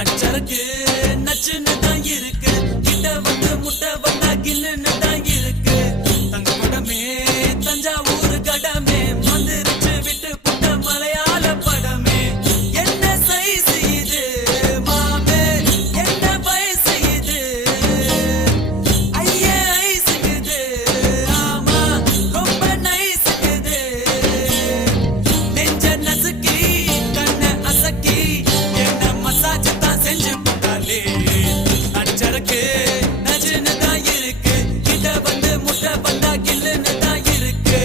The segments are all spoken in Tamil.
அச்சருக்கு நச்சுன்னு தான் இருக்கு, கிட்ட வந்து முட்டை வந்தா கில்லுன்னு தான் இருக்கு. தங்க படமே தஞ்சாவூர் கடமே வந்துருச்சு விட்டு புட்ட மலையாள படமே. என்ன சைஸ் இது மாமே, என்ன வயசு இது, ஐயே ஐசுக்குது, ஆமா ரொம்ப நைசுக்குது. நெஞ்ச நசுக்கி கண்ண அசக்கி என்ன மசாஜ் தான் செஞ்சு போட்டாலே. அச்சருக்கு நச்சுன்னு தான் இருக்கு, கிட்ட வந்து முட்டை வந்தா கில்லுன்னு தான் இருக்கு.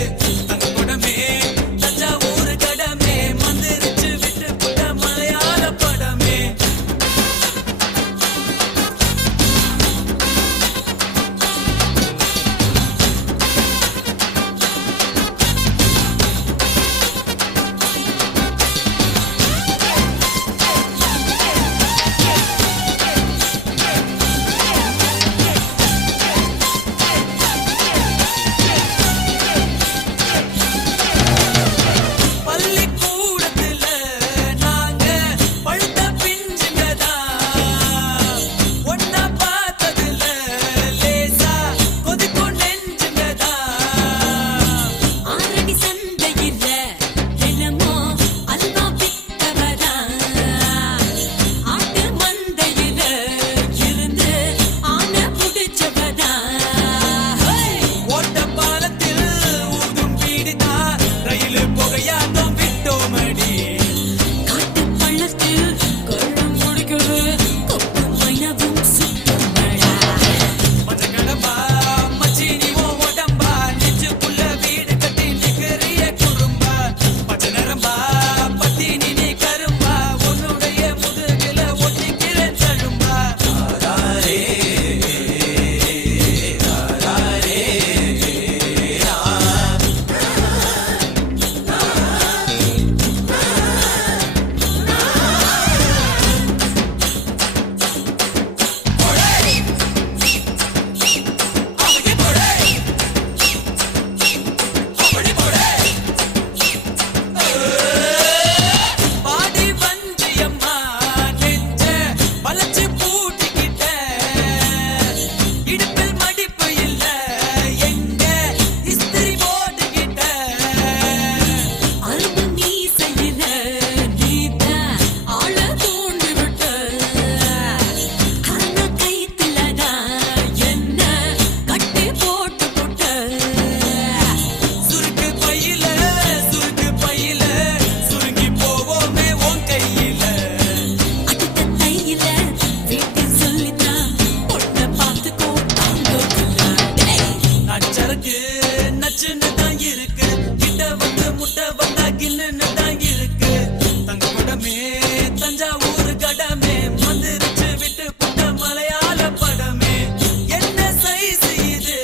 தங்க படமே தஞ்சாவூர் கடமே வந்துருச்சு விட்டு புட்ட மலையாள படமே. பள்ளிக்கூடத்துல நாங்க பழுத்த பிஞ்சுங்கதான், ஒன்னா பார்த்ததுல லேசா கொதிக்கும் நெஞ்சுங்கதான். ஆரடி சந்தையில தினமும் அல்வா வித்தவரா, ஆட்டு மந்தையில இருந்து ஆனை புடிச்சவரா. ஓட்ட பாலத்தில் ஊதும் பீடிதா, ரயில் புகையாட்டம் விட்டோமடி. காட்டு பள்ளத்தில் கொள்ளும் முடிக்கிறது கொப்பு மைனவும் சுத்தமடா. மச்ச கடம்பா மச்சினி ஓ உடம்பா, நெஞ்சுக்குள்ள வீடு கட்டி நிக்கிறிய குறும்பா. பச்சை நரம்பா பத்தினி நீ கரும்பா, உன்னுடைய முதுகில ஒட்டிக்கிறேன் தழும்பா. பாடி வஞ்சியம்மா நெஞ்ச வளைச்சு பூட்டிக்கிட்ட, இடுப்பில் மடிப்பு இல்ல எங்க இஸ்திரி போட்டுக்கிட்ட. அரும்பு மீசையில நீதான் ஆள தூண்டி விட்ட, கண்ண கைத்துலதான் என்ன கட்டி போட்டு போட்ட. சுருக்கு பையில சுருங்கி போவோமே உன் கையில. அடுத்த தையில வீட்டில் சொல்லித்தான் பொண்ணை பார்த்துக்கோ தாங்கக்குள்ள. அச்சருக்கு நச்சுன்னு தான் இருக்கு, கிட்ட வந்து முட்டை வந்தா கில்லுன்னு தான் இருக்கு. தங்க படமே தஞ்சாவூர் கடமே வந்துருச்சு விட்டு புட்ட மலையாள படமே. என்ன சைஸ் இது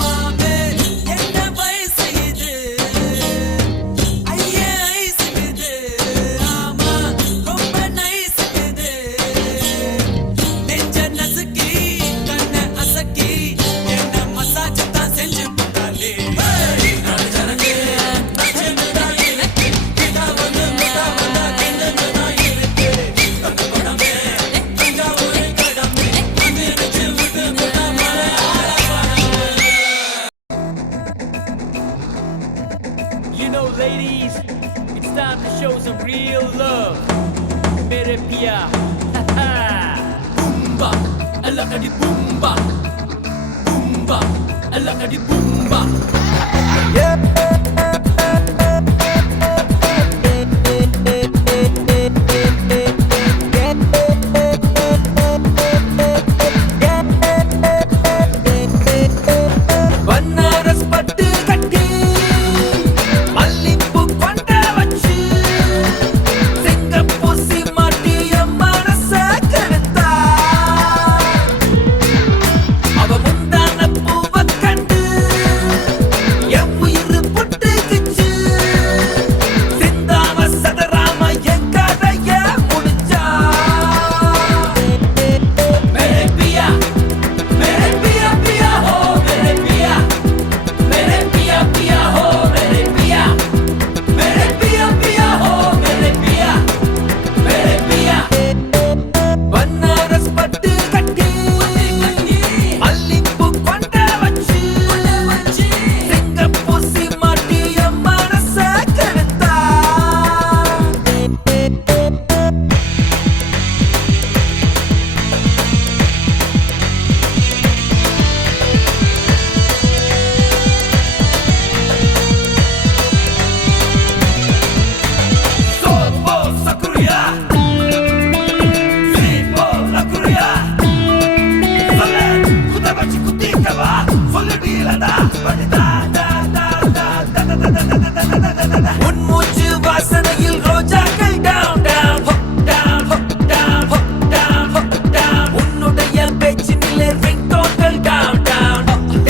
மாமே, என்ன வயசு இது, ஐயே ஐசுக்குது, ஆமா ரொம்ப நைசுக்குது. நெஞ்ச நசுக்கி கண்ண அசக்கி என்ன மசாஜ் தான் செஞ்சு போட்டாலே. அச்சருக்கு நச்சுன்னு தான் இருக்கு, கிட்ட வந்து முட்டை வந்தா கில்லுன்னு தான் இருக்கு. தங்க படமே தஞ்சாவூர் கடமே வந்துருச்சு விட்டு புட்ட மலையாள படமே. You know, ladies, it's time to show some real love. Mere pia, boomba, alakadi boomba, boomba, alakadi boomba. Banaras பட்டு கட்டி மல்லிப்பூ கொண்ட வச்சு சிங்கப்பூசி மாட்டிய மனச கெடுத்தா. அவ முந்தான பூவ கண்டு என் உன்மூச்சு வாசனையில் ரோஜாக்கள் down down down down down down உன்னுடைய பேச்சினிலே ரிங்டோன்கள் down down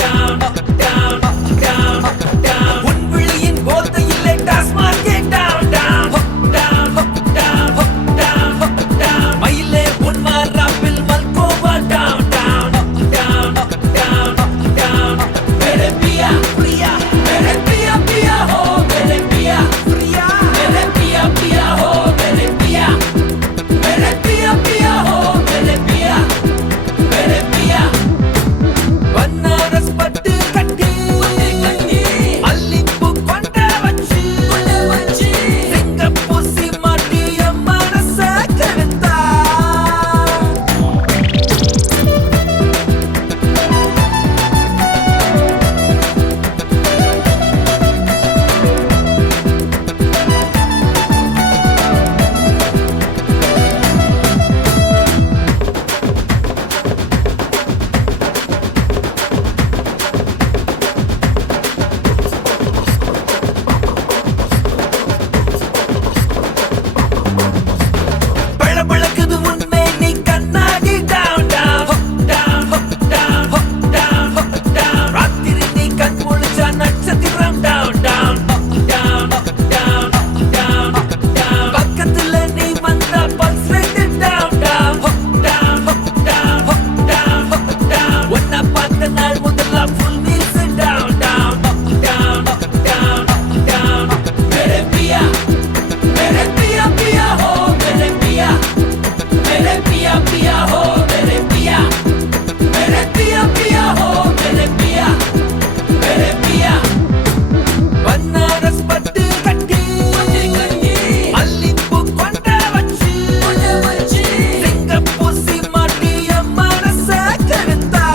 down down down down உன் விழியின் போதையிலே டாஸ்மார்க்கே down down down down down down மயிலே உன் மாறாப்பில் Malgova down down down down down मेरे पिया पिया मेरे पिया पिया हो मेरे पिया पिया मेरे पिया पिया हो मेरे पिया हो मेरे पिया बनारस पट्टू कट्टी अल्लिप्पू कोंड वच्ची सिंगपूसी माटी मनस कड़ता பளபளக்குது உன்மே நீ கண்ணாடி down down down down down down ராத்திரி நீ கண் முழிச்சா நட்சத்திரம் down down down down down down பக்கத்துல நீ வந்தா pulse rate down down down down down down உன்னை பார்த்த நாள் முதல்ல full meals down down down down down मेरे पिया पिया हो मेरे पिया पिया हो मेरे पिया पिया हो मेरे पिया बनारस पट्टू कट्टी अल्लिप्पू कोंड वच्ची सिंगपूसी माटी मनस कड़ता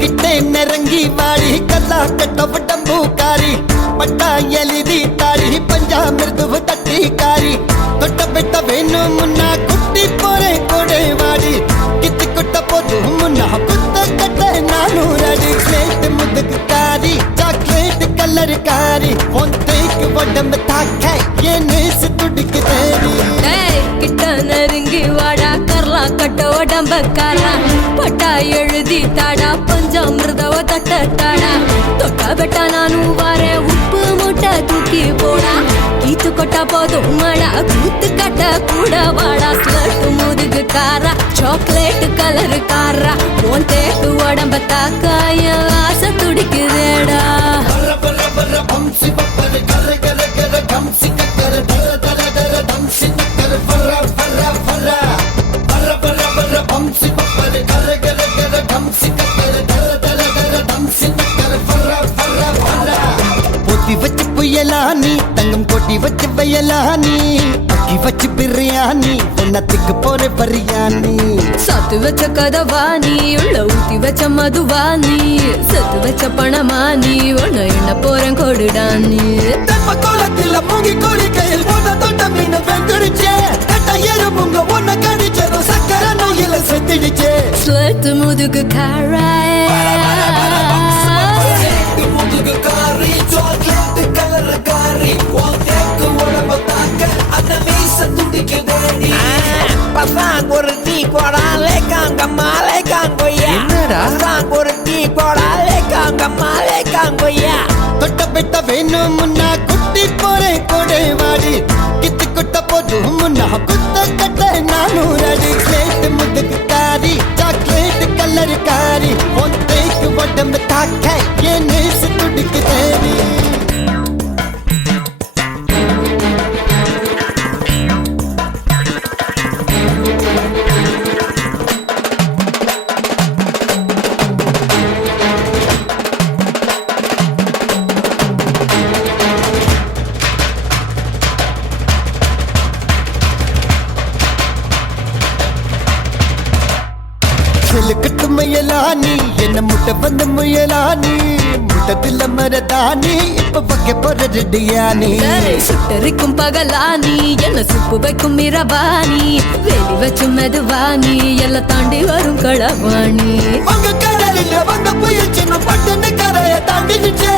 கிட்டே நெருங்கி வாடி கல்லா கட்டவ டம்புக்காரி பட்டா எலிதி தாடி பஞ்சா மிருதுவு தட்டிக்காரி தொட்ட பெட்ட வேணும் முன்னா குட்டி போரே கொடை வாடி கித்தி குட்ட போது முன்னா குத்த கட்ட நானு ரெடி ஸ்லேட் முதுகு காரி சாக்லேட் கலர் காரி ஒன்றைக்கு உடம்பு தாக்க என் நேசு துடிக்கு தேடி கிட்ட நெருங்கி வாடா கர்லா கட்ட உடம்பக்காரா பட்டா எழுதி தாடா பஞ்சாமிர்தவ தட்டட்டாடா தொட்டா பெட்டா நானு வாரே உப்பு மூட்டை தூக்கி போடா கீத்து கொட்டா போதும் மடா கூத்து கட்ட கூட வாடா ஸ்லட்டு முதுகு காரா சாக்லேட் கலர் காரா உன் தேக்கு உடம்ப தாக்காய ஆசை துடிக்குதேடா பொத்தி வச்சு புயலானி தங்கம் கொட்டி வச்சு வயலானி அக்கி வச்சு பிரியாணி பொன்னத்துக்கு போற பரியானி சாத்து வச்ச கதவாணி உள்ள ஊத்தி வச்ச மதுவாணி சத்து வச்ச பணமானி உன்ன என்ன போறேன் கொடுடானி தெப்ப கோலத்துல மூங்கி கோழி கையில் போன தொட்ட மீன் வெந்துடுச்சே கட்ட எறும்புங்க ஒன்ன கடிச்சதும் சக்கர நோயில செத்துடுச்சே ஸ்லட்டு முதுகு காராய் முதுகு காரி சாக்லேட் கலர் காரி உன் தேக்கு உடம்ப தாக்க அந்த மீச துடிக்குதேடி பசாங் ஒரு டீ போடாலே காங்கம்மாலே காங்கொய்யா என்னடா? பசாங் ஒரு டீ போடாலே காங்கம்மாலே காங்கொய்யா தொட்ட பெட்ட வேணும் முன்னா குட்டி போறே கொடை வாடி கித்தி குட்ட போது முன்னா குத்த கட்ட நானு ரெடி ஸ்லேட் முதுகு காரி சாக்லேட் கலர் காரி ஒன்றைக்கு உடம்பு தாக்க என் நேசு துடிக்கு தேடி வெளுக்கட்டு முயலானி என்ன முட்டை வந்து முயலானி முட்டத்தில் மரதானி இப்ப பக்க போற ரெடியானி சுட்டரிக்கும் பகலானி என்ன சுப்பு வைக்கும் இரவாணி வெளி வச்சு மெதுவாணி எல்லாம் தாண்டி வரும் களவாணி உங்க கடலில் வந்த புயல் சின்ன பட்டுன்னு கரையை தாண்டிடுச்சு